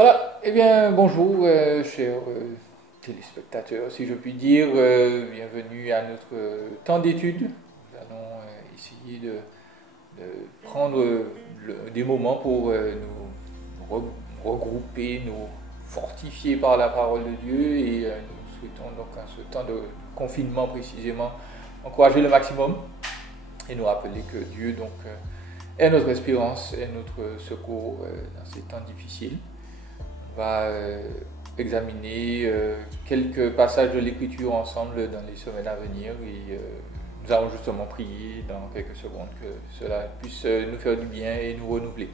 Voilà, eh bien bonjour chers téléspectateurs, si je puis dire, bienvenue à notre temps d'étude. Nous allons essayer de prendre des moments pour nous regrouper, nous fortifier par la parole de Dieu et nous souhaitons donc en ce temps de confinement précisément encourager le maximum et nous rappeler que Dieu donc est notre espérance, est notre secours dans ces temps difficiles. On va examiner quelques passages de l'Écriture ensemble dans les semaines à venir et nous allons justement prier dans quelques secondes que cela puisse nous faire du bien et nous renouveler.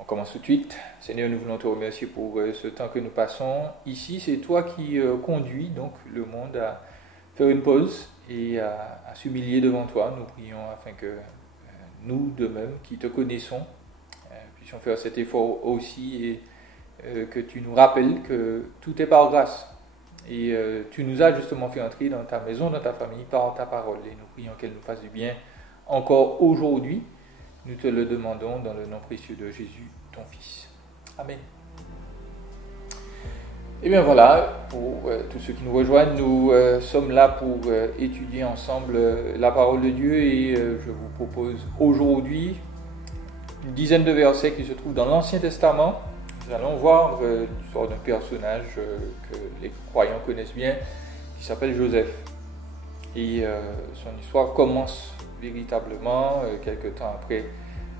On commence tout de suite. Seigneur, nous voulons te remercier pour ce temps que nous passons ici. C'est toi qui conduis donc le monde à faire une pause et à s'humilier devant toi. Nous prions afin que nous, de même, qui te connaissons, puissions faire cet effort aussi et que tu nous rappelles que tout est par grâce. Et tu nous as justement fait entrer dans ta maison, dans ta famille, par ta parole. Et nous prions qu'elle nous fasse du bien encore aujourd'hui. Nous te le demandons dans le nom précieux de Jésus, ton Fils. Amen. Et bien voilà, pour tous ceux qui nous rejoignent, nous sommes là pour étudier ensemble la parole de Dieu et je vous propose aujourd'hui une dizaine de versets qui se trouvent dans l'Ancien Testament. Nous allons voir l'histoire d'un personnage que les croyants connaissent bien, qui s'appelle Joseph. Et son histoire commence véritablement quelque temps après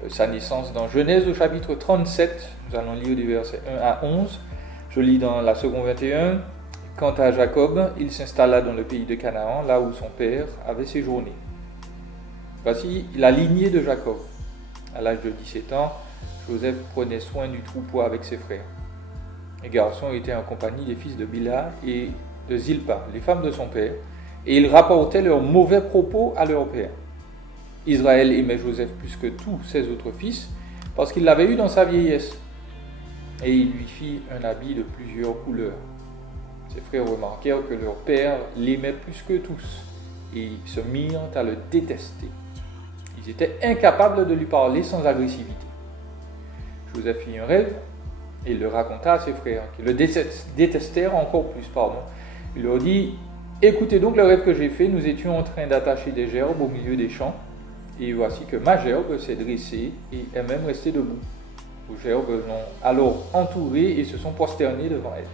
sa naissance dans Genèse au chapitre 37. Nous allons lire du verset 1 à 11. Je lis dans la seconde 21. Quant à Jacob, il s'installa dans le pays de Canaan, là où son père avait séjourné. Voici la lignée de Jacob. À l'âge de 17 ans, Joseph prenait soin du troupeau avec ses frères. Les garçons étaient en compagnie des fils de Bila et de Zilpa, les femmes de son père, et ils rapportaient leurs mauvais propos à leur père. Israël aimait Joseph plus que tous ses autres fils, parce qu'il l'avait eu dans sa vieillesse, et il lui fit un habit de plusieurs couleurs. Ses frères remarquèrent que leur père l'aimait plus que tous, et se mirent à le détester. Ils étaient incapables de lui parler sans agressivité. Joseph fit un rêve et il le raconta à ses frères, qui le détestèrent encore plus. Il leur dit, « Écoutez donc le rêve que j'ai fait, nous étions en train d'attacher des gerbes au milieu des champs, et voici que ma gerbe s'est dressée et est même restée debout. Vos gerbes l'ont alors entourée et se sont prosternés devant elle. »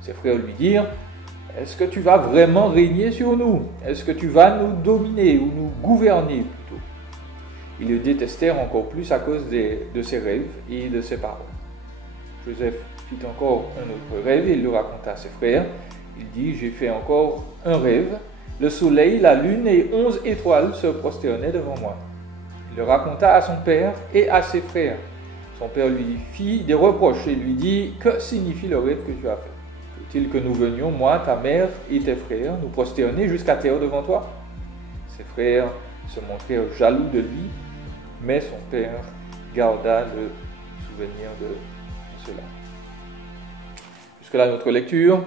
Ses frères lui dirent, « Est-ce que tu vas vraiment régner sur nous? Est-ce que tu vas nous dominer ou nous gouverner plutôt ?» Ils le détestèrent encore plus à cause de ses rêves et de ses paroles. Joseph fit encore un autre rêve et il le raconta à ses frères. Il dit, « J'ai fait encore un rêve. Le soleil, la lune et 11 étoiles se prosternaient devant moi. » Il le raconta à son père et à ses frères. Son père lui fit des reproches et lui dit, « Que signifie le rêve que tu as fait? Faut-il que nous venions, moi, ta mère et tes frères, nous prosterner jusqu'à terre devant toi? » Ses frères se montrèrent jaloux de lui, mais son père garda le souvenir de cela. Jusque-là, notre lecture.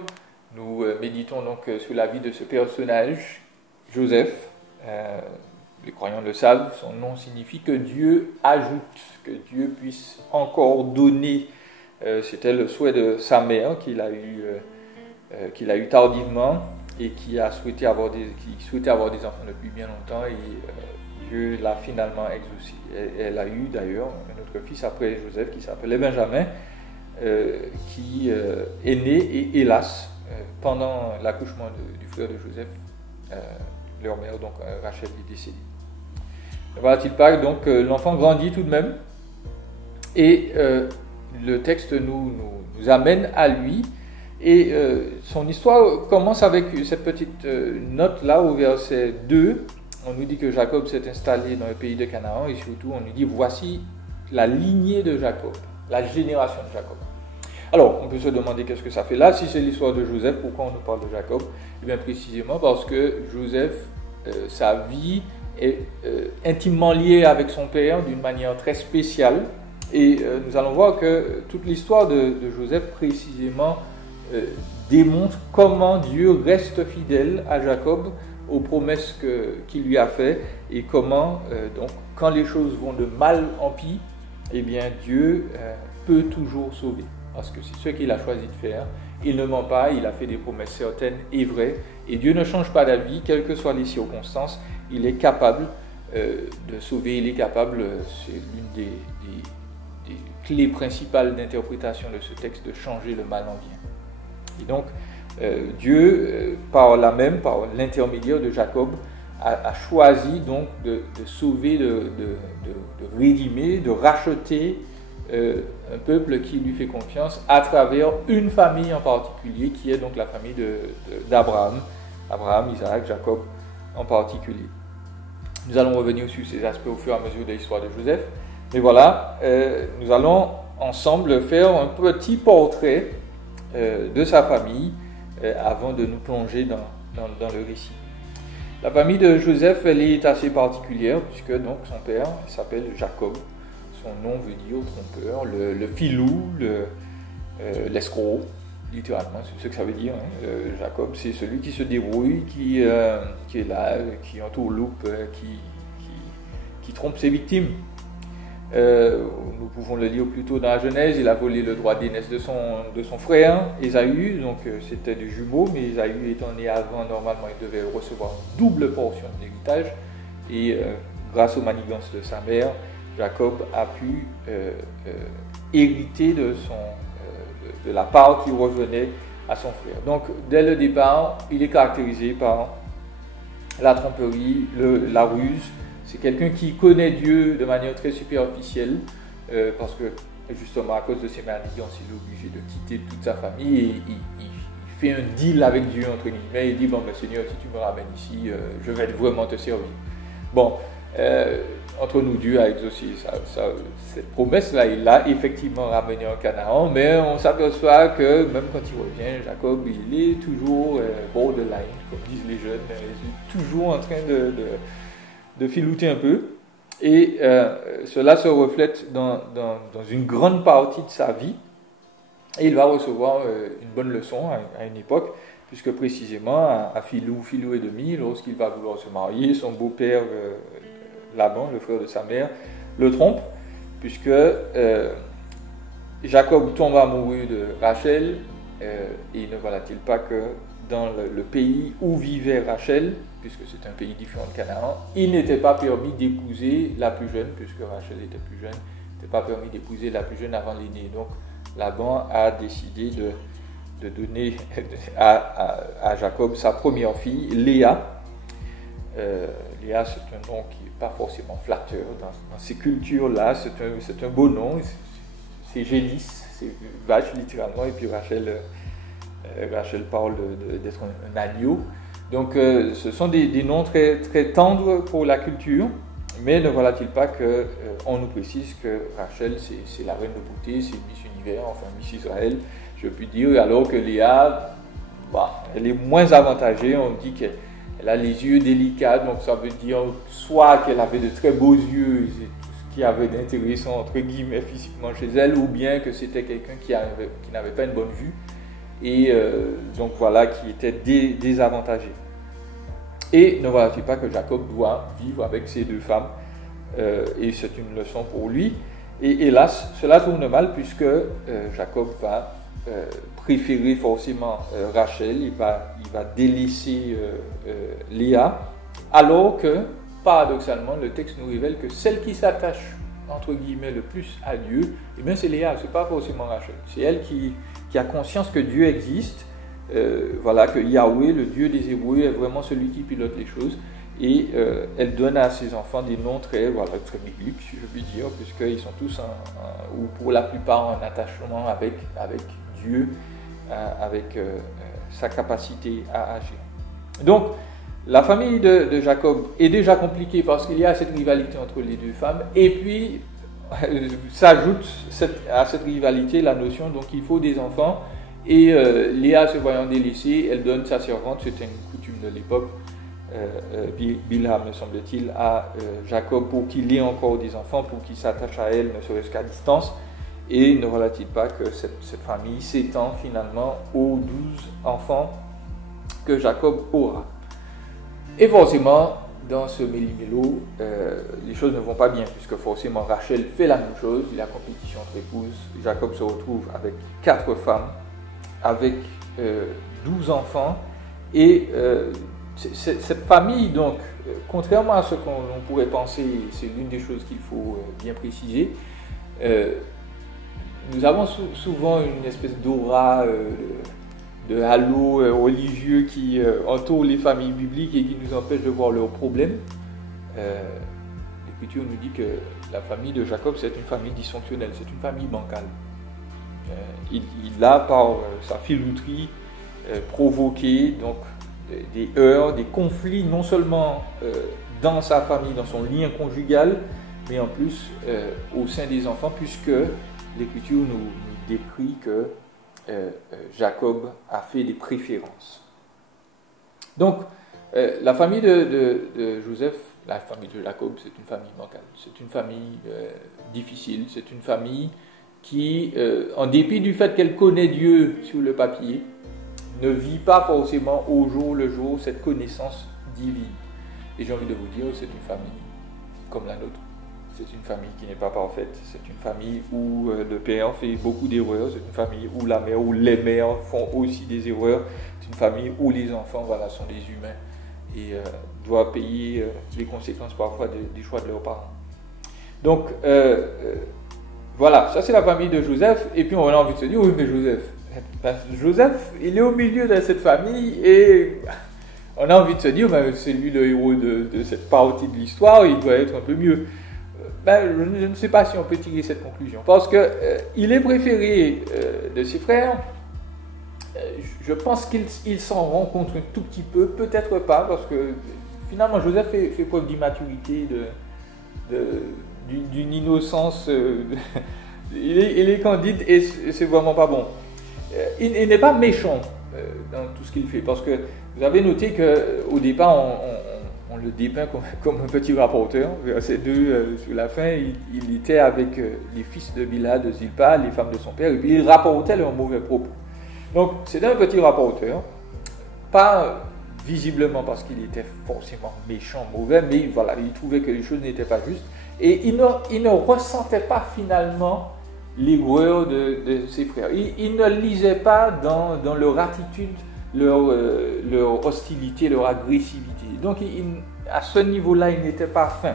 Nous méditons donc sur la vie de ce personnage, Joseph. Les croyants le savent, son nom signifie que Dieu ajoute, que Dieu puisse encore donner. C'était le souhait de sa mère qu'il a eu tardivement et qui souhaitait avoir des enfants depuis bien longtemps et Dieu l'a finalement exaucé. Elle a eu d'ailleurs un autre fils après Joseph qui s'appelait Benjamin, qui est né et hélas, pendant l'accouchement du frère de Joseph, leur mère, donc Rachel, est décédée. Voilà-t-il pas, donc l'enfant grandit tout de même et le texte nous amène à lui et son histoire commence avec cette petite note-là au verset 2. On nous dit que Jacob s'est installé dans le pays de Canaan et surtout on nous dit voici la lignée de Jacob, la génération de Jacob. Alors on peut se demander qu'est-ce que ça fait là, si c'est l'histoire de Joseph, pourquoi on nous parle de Jacob? Eh bien précisément parce que Joseph, sa vie est intimement liée avec son père d'une manière très spéciale et nous allons voir que toute l'histoire de Joseph précisément démontre comment Dieu reste fidèle à Jacob, aux promesses qu'il lui a faites et comment, donc, quand les choses vont de mal en pis, eh bien Dieu peut toujours sauver, parce que c'est ce qu'il a choisi de faire. Il ne ment pas, il a fait des promesses certaines et vraies, et Dieu ne change pas d'avis, quelles que soient les circonstances. Il est capable de sauver, il est capable, c'est l'une des clés principales d'interprétation de ce texte, de changer le mal en bien. Et donc, Dieu, par l'intermédiaire de Jacob, a choisi donc de sauver, de rédimer, de racheter un peuple qui lui fait confiance à travers une famille en particulier, qui est donc la famille d'Abraham, Abraham, Isaac, Jacob en particulier. Nous allons revenir sur ces aspects au fur et à mesure de l'histoire de Joseph. Mais voilà, nous allons ensemble faire un petit portrait de sa famille avant de nous plonger dans le récit. La famille de Joseph, elle est assez particulière, puisque donc son père s'appelle Jacob. Son nom veut dire trompeur, le filou, l'escroc, littéralement, c'est ce que ça veut dire. Hein. Jacob, c'est celui qui se débrouille, qui est là, qui entourloupe, qui trompe ses victimes. Nous pouvons le lire plus tôt dans la Genèse, il a volé le droit d'aînesse de son frère, Ésaü, donc c'était des jumeaux, mais Ésaü étant né avant, normalement il devait recevoir une double portion de l'héritage, et grâce aux manigances de sa mère, Jacob a pu hériter de la part qui revenait à son frère. Donc dès le départ, il est caractérisé par la tromperie, la ruse. C'est quelqu'un qui connaît Dieu de manière très superficielle, parce que justement à cause de ses manigances, il est obligé de quitter toute sa famille et il fait un deal avec Dieu, entre guillemets. Il dit, bon ben Seigneur, si tu me ramènes ici, je vais vraiment te servir. Bon, entre nous, Dieu a exaucé cette promesse-là, il l'a effectivement ramené en Canaan, mais on s'aperçoit que même quand il revient, Jacob, il est toujours borderline, comme disent les jeunes, il est toujours en train de filouter un peu, et cela se reflète dans une grande partie de sa vie, et il va recevoir une bonne leçon à une époque, puisque précisément à filou et demi, lorsqu'il va vouloir se marier, son beau-père Laban, le frère de sa mère, le trompe, puisque Jacob tombe amoureux de Rachel, et ne voilà-t-il pas que dans le pays où vivait Rachel, puisque c'est un pays différent de Canaan, il n'était pas permis d'épouser la plus jeune, puisque Rachel était plus jeune, il n'était pas permis d'épouser la plus jeune avant l'aînée. Donc Laban a décidé de donner à Jacob sa première fille, Léa. Léa, c'est un nom qui n'est pas forcément flatteur dans ces cultures-là, c'est un beau nom, c'est génisse, c'est vache littéralement, et puis Rachel parle d'être un agneau. Donc ce sont des noms très, très tendres pour la culture, mais ne voilà-t-il pas qu'on nous précise que Rachel c'est la reine de beauté, c'est Miss Univers, enfin Miss Israël, je puis dire, alors que Léa, elle est moins avantagée, on dit qu'elle a les yeux délicats, donc ça veut dire soit qu'elle avait de très beaux yeux, c'est tout ce qu'il y avait d'intéressant entre guillemets physiquement chez elle, ou bien que c'était quelqu'un qui n'avait pas une bonne vue, et donc voilà, qui était désavantagé. Et ne voilà-t-il pas que Jacob doit vivre avec ces deux femmes, et c'est une leçon pour lui. Et hélas, cela tourne mal, puisque Jacob va préférer forcément Rachel, il va délaisser Léa, alors que, paradoxalement, le texte nous révèle que celle qui s'attache, entre guillemets, le plus à Dieu, eh bien c'est Léa, c'est pas forcément Rachel. C'est elle qui a conscience que Dieu existe, que Yahweh, le Dieu des Hébreux, est vraiment celui qui pilote les choses, et elle donne à ses enfants des noms très bibliques, si je puis dire, puisqu'ils sont tous, ou pour la plupart, en attachement avec Dieu, avec sa capacité à agir. Donc, la famille de Jacob est déjà compliquée parce qu'il y a cette rivalité entre les deux femmes, et puis s'ajoute à cette rivalité la notion donc il faut des enfants, et Léa se voyant délaissée, elle donne sa servante, c'était une coutume de l'époque, Bilha me semble-t-il, à Jacob pour qu'il ait encore des enfants, pour qu'il s'attache à elle, ne serait-ce qu'à distance. Et ne voilà-t-il pas que cette famille s'étend finalement aux 12 enfants que Jacob aura. Et forcément, dans ce méli-mélo, les choses ne vont pas bien, puisque forcément Rachel fait la même chose, il y a compétition entre épouses. Jacob se retrouve avec 4 femmes, avec 12 enfants, et cette famille, donc, contrairement à ce qu'on pourrait penser, c'est l'une des choses qu'il faut bien préciser, nous avons souvent une espèce d'aura, de halo religieux qui entoure les familles bibliques et qui nous empêche de voir leurs problèmes. L'Écriture nous dit que la famille de Jacob, c'est une famille dysfonctionnelle, c'est une famille bancale. Il a, par sa filouterie, provoqué donc, des heurts, des conflits, non seulement dans sa famille, dans son lien conjugal, mais en plus au sein des enfants, puisque l'Écriture nous décrit que Jacob a fait des préférences. Donc, la famille de Joseph, la famille de Jacob, c'est une famille bancale, c'est une famille difficile, c'est une famille qui, en dépit du fait qu'elle connaît Dieu sur le papier, ne vit pas forcément au jour le jour cette connaissance divine. Et j'ai envie de vous dire, c'est une famille comme la nôtre. C'est une famille qui n'est pas parfaite. C'est une famille où le père fait beaucoup d'erreurs. C'est une famille où la mère ou les mères font aussi des erreurs. C'est une famille où les enfants sont des humains et doivent payer les conséquences parfois des choix de leurs parents. Donc, voilà, ça c'est la famille de Joseph. Et puis on a envie de se dire, oui, mais Joseph, il est au milieu de cette famille et on a envie de se dire, c'est lui le héros de cette partie de l'histoire, il doit être un peu mieux. Je ne sais pas si on peut tirer cette conclusion, parce qu'il est préféré de ses frères. Je pense qu'il s'en rend compte un tout petit peu, peut-être pas, parce que finalement Joseph fait preuve d'immaturité, d'une innocence. Il est candide et c'est vraiment pas bon. Il n'est pas méchant dans tout ce qu'il fait, parce que vous avez noté qu'au départ, on le dépeint comme un petit rapporteur. Verset 2, sur la fin, il était avec les fils de Bilha, de Zilpa, les femmes de son père, et puis il rapportait leurs mauvais propos. Donc, c'est un petit rapporteur, pas visiblement parce qu'il était forcément méchant, mauvais, mais voilà, il trouvait que les choses n'étaient pas justes, et il ne ressentait pas finalement l'aigreur de ses frères. Il ne lisait pas dans leur attitude, leur hostilité, leur agressivité. Donc, à ce niveau-là, il n'était pas fin.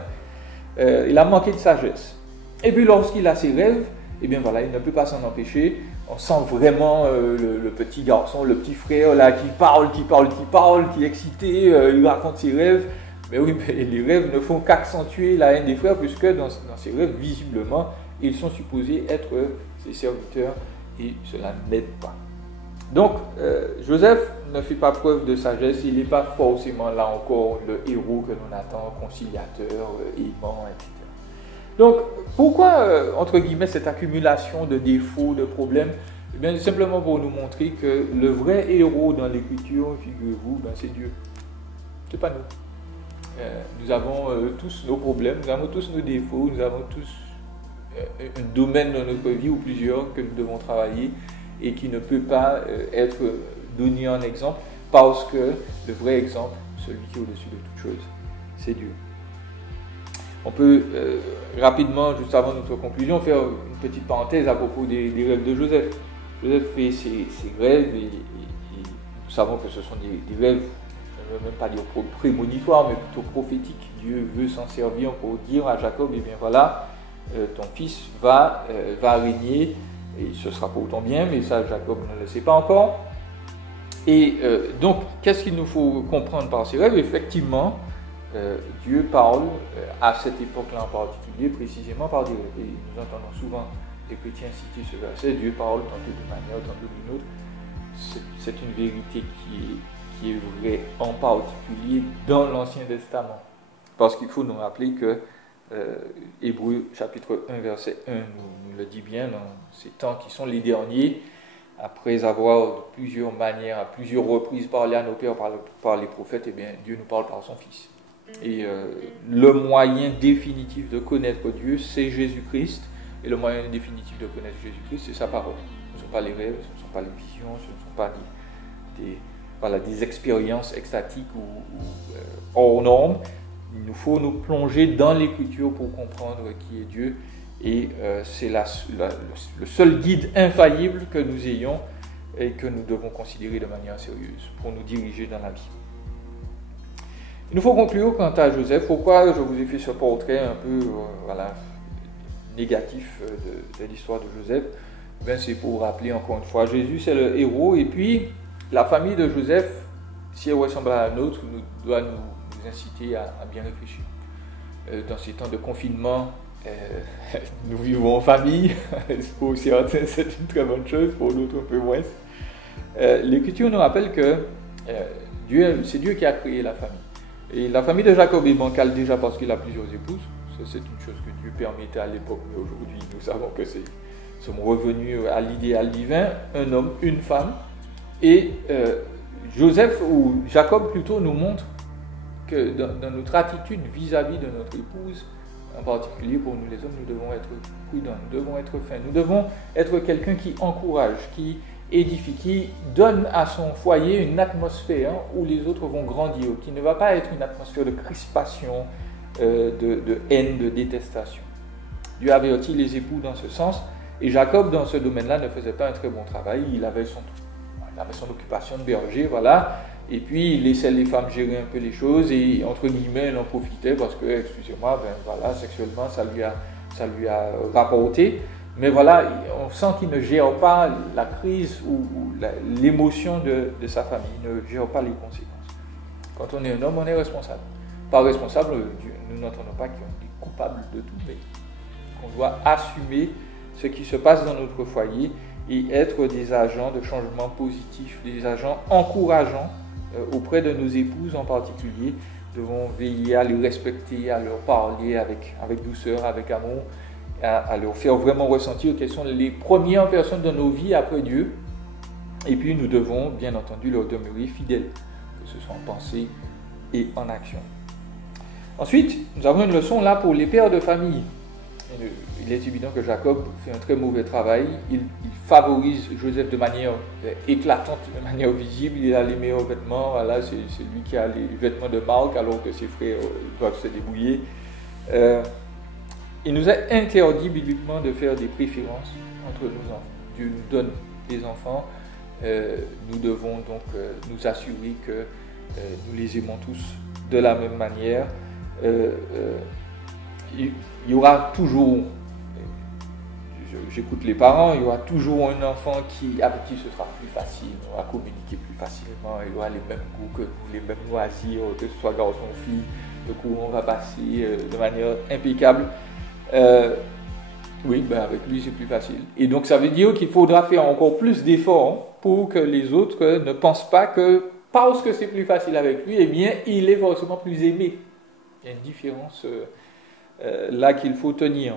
Il a manqué de sagesse. Et puis, lorsqu'il a ses rêves, eh bien voilà, il ne peut pas s'en empêcher. On sent vraiment le petit garçon, le petit frère là, qui parle, qui est excité, il raconte ses rêves. Mais oui, mais les rêves ne font qu'accentuer la haine des frères, puisque dans ses rêves, visiblement, ils sont supposés être ses serviteurs, et cela n'aide pas. Donc, Joseph ne fait pas preuve de sagesse, il n'est pas forcément là encore le héros que l'on attend, conciliateur, aimant, etc. Donc, pourquoi, entre guillemets, cette accumulation de défauts, de problèmes? Eh bien, simplement pour nous montrer que le vrai héros dans l'Écriture, figurez-vous, c'est Dieu. Ce n'est pas nous. Nous avons tous nos problèmes, nous avons tous nos défauts, nous avons tous un domaine dans notre vie ou plusieurs que nous devons travailler et qui ne peut pas être donné en exemple, parce que le vrai exemple, celui qui est au-dessus de toute chose, c'est Dieu. On peut rapidement, juste avant notre conclusion, faire une petite parenthèse à propos des rêves de Joseph. Joseph fait ses rêves et nous savons que ce sont des rêves, je ne veux même pas dire prémonitoires, mais plutôt prophétiques. Dieu veut s'en servir pour dire à Jacob, eh bien voilà, ton fils va régner, et ce sera pour autant bien, mais ça Jacob ne le sait pas encore. Et donc, qu'est-ce qu'il nous faut comprendre par ces rêves? Effectivement, Dieu parle à cette époque-là en particulier, précisément par des rêves. Et nous entendons souvent les chrétiens citer ce verset, Dieu parle tantôt d'une manière, tantôt d'une autre. C'est une vérité qui est vraie en particulier dans l'Ancien Testament. Parce qu'il faut nous rappeler que Hébreux chapitre 1 verset 1 nous le dit bien, dans ces temps qui sont les derniers, après avoir de plusieurs manières, à plusieurs reprises parlé à nos pères par les prophètes, eh bien Dieu nous parle par son Fils. Et le moyen définitif de connaître Dieu, c'est Jésus-Christ. Et le moyen définitif de connaître Jésus-Christ, c'est sa parole. Ce ne sont pas les rêves, ce ne sont pas les visions, ce ne sont pas des expériences extatiques ou hors normes, il nous faut nous plonger dans l'Écriture pour comprendre qui est Dieu. Et c'est le seul guide infaillible que nous ayons et que nous devons considérer de manière sérieuse pour nous diriger dans la vie. Il nous faut conclure quant à Joseph. Pourquoi je vous ai fait ce portrait un peu négatif de l'histoire de Joseph? C'est pour rappeler encore une fois, Jésus c'est le héros, et puis la famille de Joseph, si elle ressemble à la nôtre, doit nous inciter à bien réfléchir. Dans ces temps de confinement, nous vivons en famille. Pour certains c'est une très bonne chose, pour d'autres un peu moins. L'Écriture nous rappelle que c'est Dieu qui a créé la famille. Et la famille de Jacob est bancale déjà parce qu'il a plusieurs épouses. Ça, c'est une chose que Dieu permettait à l'époque, mais aujourd'hui nous savons que nous sommes revenus à l'idéal divin, un homme, une femme. Et Joseph, ou Jacob plutôt, nous montre que dans notre attitude vis-à-vis de notre épouse, en particulier pour nous les hommes, nous devons être prudents, nous devons être fins, nous devons être quelqu'un qui encourage, qui édifie, qui donne à son foyer une atmosphère où les autres vont grandir, qui ne va pas être une atmosphère de crispation, de haine, de détestation. Dieu avertit les époux dans ce sens, et Jacob dans ce domaine-là ne faisait pas un très bon travail. Il avait son occupation de berger, voilà, et puis il laissait les femmes gérer un peu les choses, et entre guillemets elle en profitait parce que, excusez-moi, sexuellement ça lui a rapporté. Mais voilà, on sent qu'il ne gère pas la crise ou l'émotion de sa famille, il ne gère pas les conséquences. Quand on est un homme, on est responsable. Pas responsable, nous n'entendons pas qu'on est coupable de tout, mais qu'on doit assumer ce qui se passe dans notre foyer et être des agents de changement positif, des agents encourageants auprès de nos épouses en particulier. Nous devons veiller à les respecter, à leur parler avec douceur, avec amour, à leur faire vraiment ressentir quelles sont les premières personnes de nos vies après Dieu. Et puis nous devons bien entendu leur demeurer fidèles, que ce soit en pensée et en action. Ensuite, nous avons une leçon là pour les pères de famille. Il est évident que Jacob fait un très mauvais travail. Il favorise Joseph de manière éclatante, de manière visible. Il a les meilleurs vêtements. Voilà, c'est lui qui a les vêtements de marque alors que ses frères doivent se débrouiller. Il nous est interdit bibliquement de faire des préférences entre nos enfants. Dieu nous donne des enfants. Nous devons donc nous assurer que nous les aimons tous de la même manière. Il y aura toujours, j'écoute les parents, il y aura toujours un enfant avec qui ce sera plus facile, on va communiquer plus facilement, il aura les mêmes goûts que nous, les mêmes loisirs, que ce soit garçon ou fille, le courant va passer de manière impeccable. Avec lui c'est plus facile. Et donc ça veut dire qu'il faudra faire encore plus d'efforts pour que les autres ne pensent pas que parce que c'est plus facile avec lui, eh bien il est forcément plus aimé. Il y a une différence là qu'il faut tenir.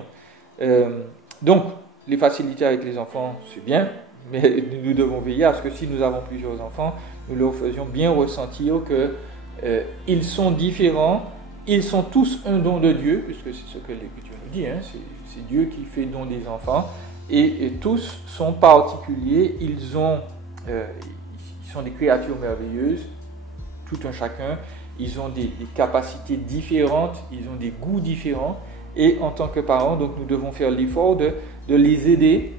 Donc, les facilités avec les enfants, c'est bien, mais nous devons veiller à ce que si nous avons plusieurs enfants, nous leur faisions bien ressentir qu'ils sont différents, ils sont tous un don de Dieu, puisque c'est ce que l'Écriture nous dit, hein, c'est Dieu qui fait don des enfants, et tous sont particuliers, ils sont des créatures merveilleuses, tout un chacun. Ils ont des capacités différentes, ils ont des goûts différents. Et en tant que parents, donc, nous devons faire l'effort de les aider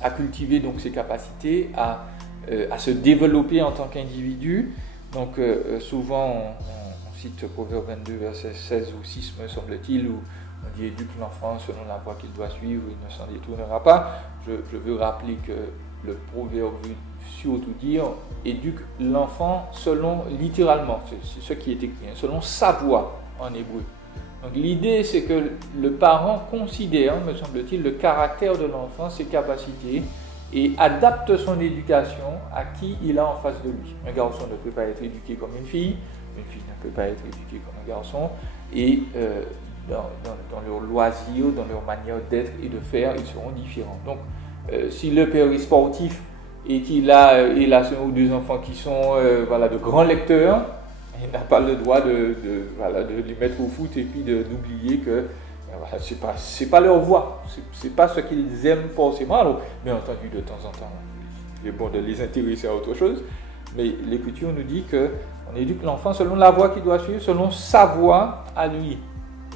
à cultiver donc, ces capacités, à se développer en tant qu'individu. Donc souvent, on cite Proverbe 22, verset 16 ou 6, me semble-t-il, où on dit « Éduque l'enfant selon la voie qu'il doit suivre, il ne s'en détournera pas ». Je veux rappeler que le proverbe veut surtout dire éduque l'enfant selon, littéralement, c'est ce qui est écrit, selon sa voie en hébreu. Donc l'idée c'est que le parent considère, me semble-t-il, le caractère de l'enfant, ses capacités, et adapte son éducation à qui il a en face de lui. Un garçon ne peut pas être éduqué comme une fille ne peut pas être éduquée comme un garçon, et dans leur loisir, dans leur manière d'être et de faire, ils seront différents. Donc si le père est sportif, et qu'il a un ou deux enfants qui sont de grands lecteurs, il n'a pas le droit de les mettre au foot et puis d'oublier que c'est pas leur voie, c'est pas ce qu'ils aiment forcément. Alors, bien entendu, de temps en temps, il est bon de les intéresser à autre chose, Mais l'Écriture nous dit qu'on éduque l'enfant selon la voie qu'il doit suivre, selon sa voie à lui,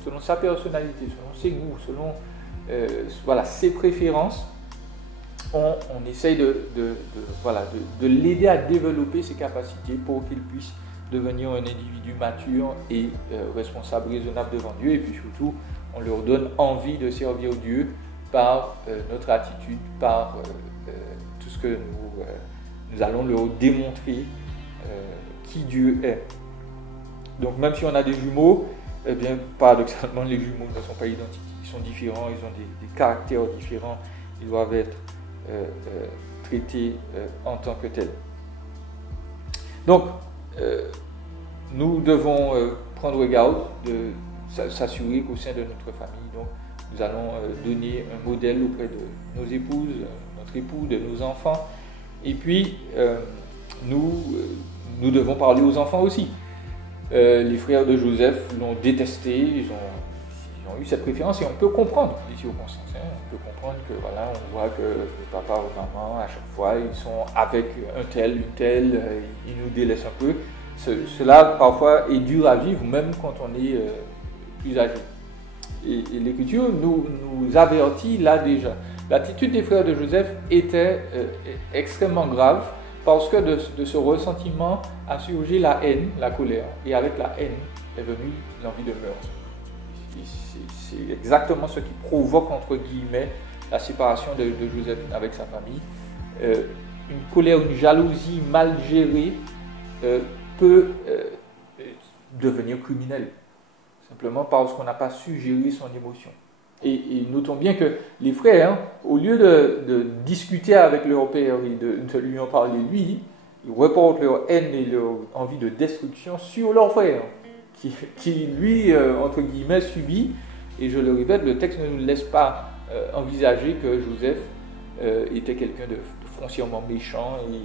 selon sa personnalité, selon ses goûts, selon voilà, ses préférences. On essaye de l'aider à développer ses capacités pour qu'il puisse devenir un individu mature et responsable, raisonnable devant Dieu. Et puis surtout, on leur donne envie de servir Dieu par notre attitude, par tout ce que nous allons leur démontrer qui Dieu est. Donc même si on a des jumeaux, eh bien paradoxalement les jumeaux ne sont pas identiques, ils sont différents, ils ont des caractères différents, ils doivent être traités en tant que tels. Donc nous devons prendre garde de s'assurer qu'au sein de notre famille, donc, nous allons donner un modèle auprès de nos épouses, notre époux, de nos enfants. Et puis, nous devons parler aux enfants aussi. Les frères de Joseph l'ont détesté, ils ont eu cette préférence et on peut comprendre les circonstances. On peut comprendre que voilà, on voit que le papa ou maman, à chaque fois, ils sont avec un tel, une telle, ils nous délaissent un peu. Cela, parfois, est dur à vivre, même quand on est plus âgé. Et l'Écriture nous avertit là déjà. L'attitude des frères de Joseph était extrêmement grave parce que de ce ressentiment a surgi la haine, la colère. Et avec la haine est venue l'envie de meurtre. C'est exactement ce qui provoque, entre guillemets, la séparation de Joseph avec sa famille. Une colère, une jalousie mal gérée peut devenir criminelle. Simplement parce qu'on n'a pas su gérer son émotion. Et notons bien que les frères, au lieu de discuter avec leur père et de lui en parler lui, ils reportent leur haine et leur envie de destruction sur leur frère, qui lui, entre guillemets, subit. Et je le répète, le texte ne nous laisse pas envisager que Joseph était quelqu'un de foncièrement méchant et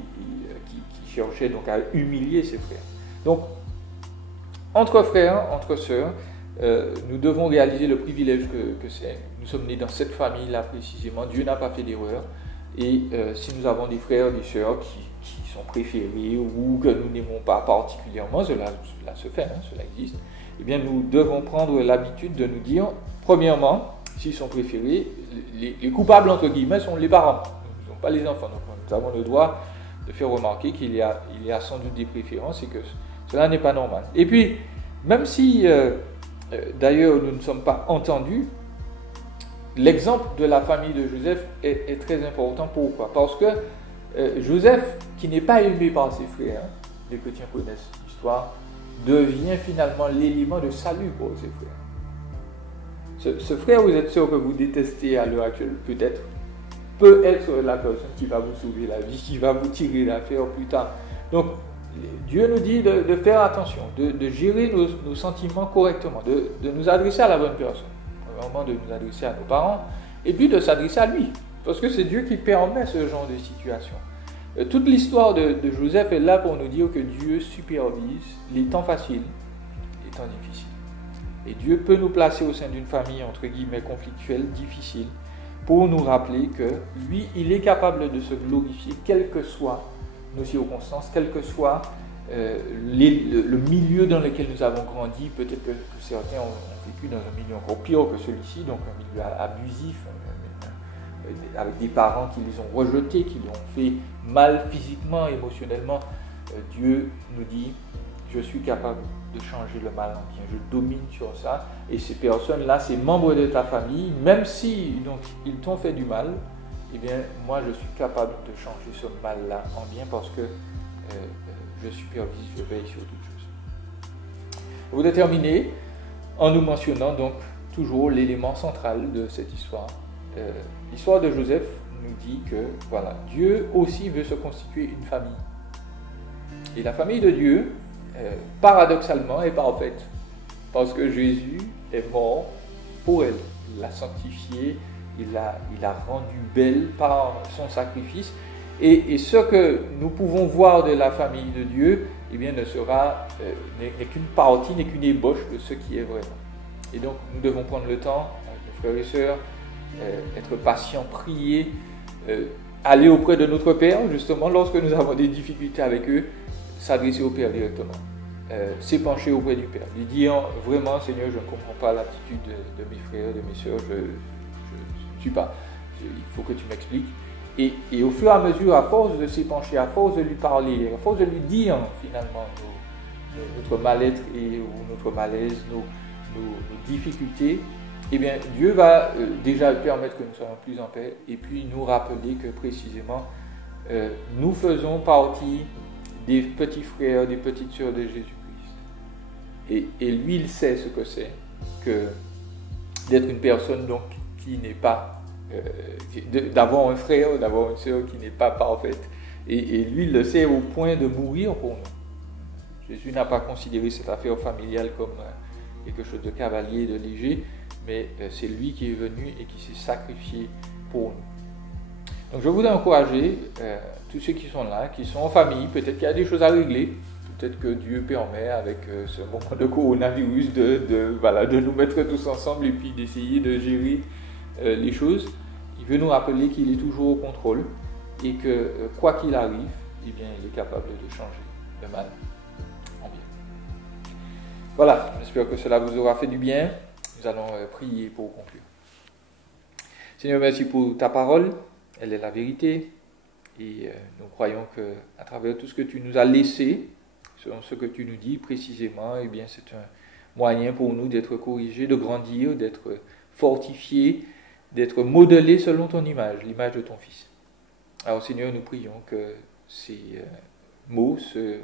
qui cherchait donc à humilier ses frères. Donc, entre frères, entre sœurs, nous devons réaliser le privilège que c'est. Nous sommes nés dans cette famille-là précisément. Dieu n'a pas fait d'erreur. Et si nous avons des frères et des sœurs qui sont préférés ou que nous n'aimons pas particulièrement, cela se fait, cela existe, eh bien nous devons prendre l'habitude de nous dire, premièrement, s'ils sont préférés, les coupables, entre guillemets, sont les parents, ne sont pas les enfants. Donc nous avons le droit de faire remarquer qu'il y a sans doute des préférences et que cela n'est pas normal. Et puis, même si d'ailleurs nous ne sommes pas entendus, l'exemple de la famille de Joseph est très important. Pourquoi? Parce que Joseph, qui n'est pas aimé par ses frères, les chrétiens connaissent l'histoire, devient finalement l'élément de salut pour ses frères. Ce frère, vous êtes sûr que vous détestez à l'heure actuelle, peut-être, peut être la personne qui va vous sauver la vie, qui va vous tirer d'affaire plus tard. Donc, Dieu nous dit de faire attention, de gérer nos sentiments correctement, de nous adresser à la bonne personne. Vraiment de nous adresser à nos parents, et puis de s'adresser à lui. Parce que c'est Dieu qui permet ce genre de situation. Toute l'histoire de Joseph est là pour nous dire que Dieu supervise les temps faciles, les temps difficiles. Et Dieu peut nous placer au sein d'une famille, entre guillemets, conflictuelle, difficile, pour nous rappeler que lui, il est capable de se glorifier, quelles que soient nos circonstances, quel que soit le milieu dans lequel nous avons grandi. Peut-être que certains ont vécu dans un milieu encore pire que celui-ci, donc un milieu abusif, avec des parents qui les ont rejetés, qui les ont fait mal physiquement, émotionnellement. Dieu nous dit, je suis capable de changer le mal en bien, je domine sur ça, et ces personnes-là, ces membres de ta famille, même si donc, ils t'ont fait du mal, eh bien, moi, je suis capable de changer ce mal-là en bien parce que je supervise, je veille sur toutes choses. Je voudrais terminer en nous mentionnant donc toujours l'élément central de cette histoire. L'histoire de Joseph nous dit que voilà, Dieu aussi veut se constituer une famille. Et la famille de Dieu, paradoxalement, est parfaite parce que Jésus est mort pour elle. Il l'a sanctifiée, il l'a rendue belle par son sacrifice. Et ce que nous pouvons voir de la famille de Dieu, eh bien, n'est qu'une partie, n'est qu'une ébauche de ce qui est vraiment. Et donc, nous devons prendre le temps, avec nos frères et sœurs, être patients, prier, aller auprès de notre Père, justement, lorsque nous avons des difficultés avec eux, s'adresser au Père directement, s'épancher auprès du Père, lui dire vraiment, Seigneur, je ne comprends pas l'attitude de mes frères, de mes sœurs, je ne suis pas, il faut que tu m'expliques. Et au fur et à mesure, à force de s'épancher, à force de lui parler, à force de lui dire finalement notre mal-être ou notre malaise, nos difficultés, eh bien Dieu va déjà permettre que nous soyons plus en paix et puis nous rappeler que précisément nous faisons partie des petits frères, des petites sœurs de Jésus-Christ. Et lui, il sait ce que c'est que d'être une personne donc qui n'est pas d'avoir un frère, d'avoir une sœur qui n'est pas parfaite. Et lui, il le sait au point de mourir pour nous. Jésus n'a pas considéré cette affaire familiale comme quelque chose de cavalier, de léger, mais c'est lui qui est venu et qui s'est sacrifié pour nous. Donc je voudrais encourager tous ceux qui sont là, qui sont en famille, peut-être qu'il y a des choses à régler, peut-être que Dieu permet avec ce moment de coronavirus de nous mettre tous ensemble et puis d'essayer de gérer les choses. Il veut nous rappeler qu'il est toujours au contrôle et que quoi qu'il arrive, eh bien, il est capable de changer le mal en bien. Voilà, j'espère que cela vous aura fait du bien. Nous allons prier pour conclure. Seigneur, merci pour ta parole, elle est la vérité et nous croyons qu'à travers tout ce que tu nous as laissé, selon ce que tu nous dis précisément, eh bien, c'est un moyen pour nous d'être corrigés, de grandir, d'être fortifiés, d'être modelés selon ton image, l'image de ton Fils. Alors Seigneur, nous prions que ces mots, ce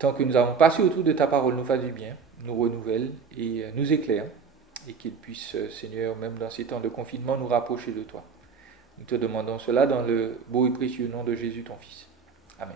temps que nous avons passé autour de ta parole nous fassent du bien, nous renouvellent et nous éclairent, et qu'ils puissent, Seigneur, même dans ces temps de confinement, nous rapprocher de toi. Nous te demandons cela dans le beau et précieux nom de Jésus, ton Fils. Amen.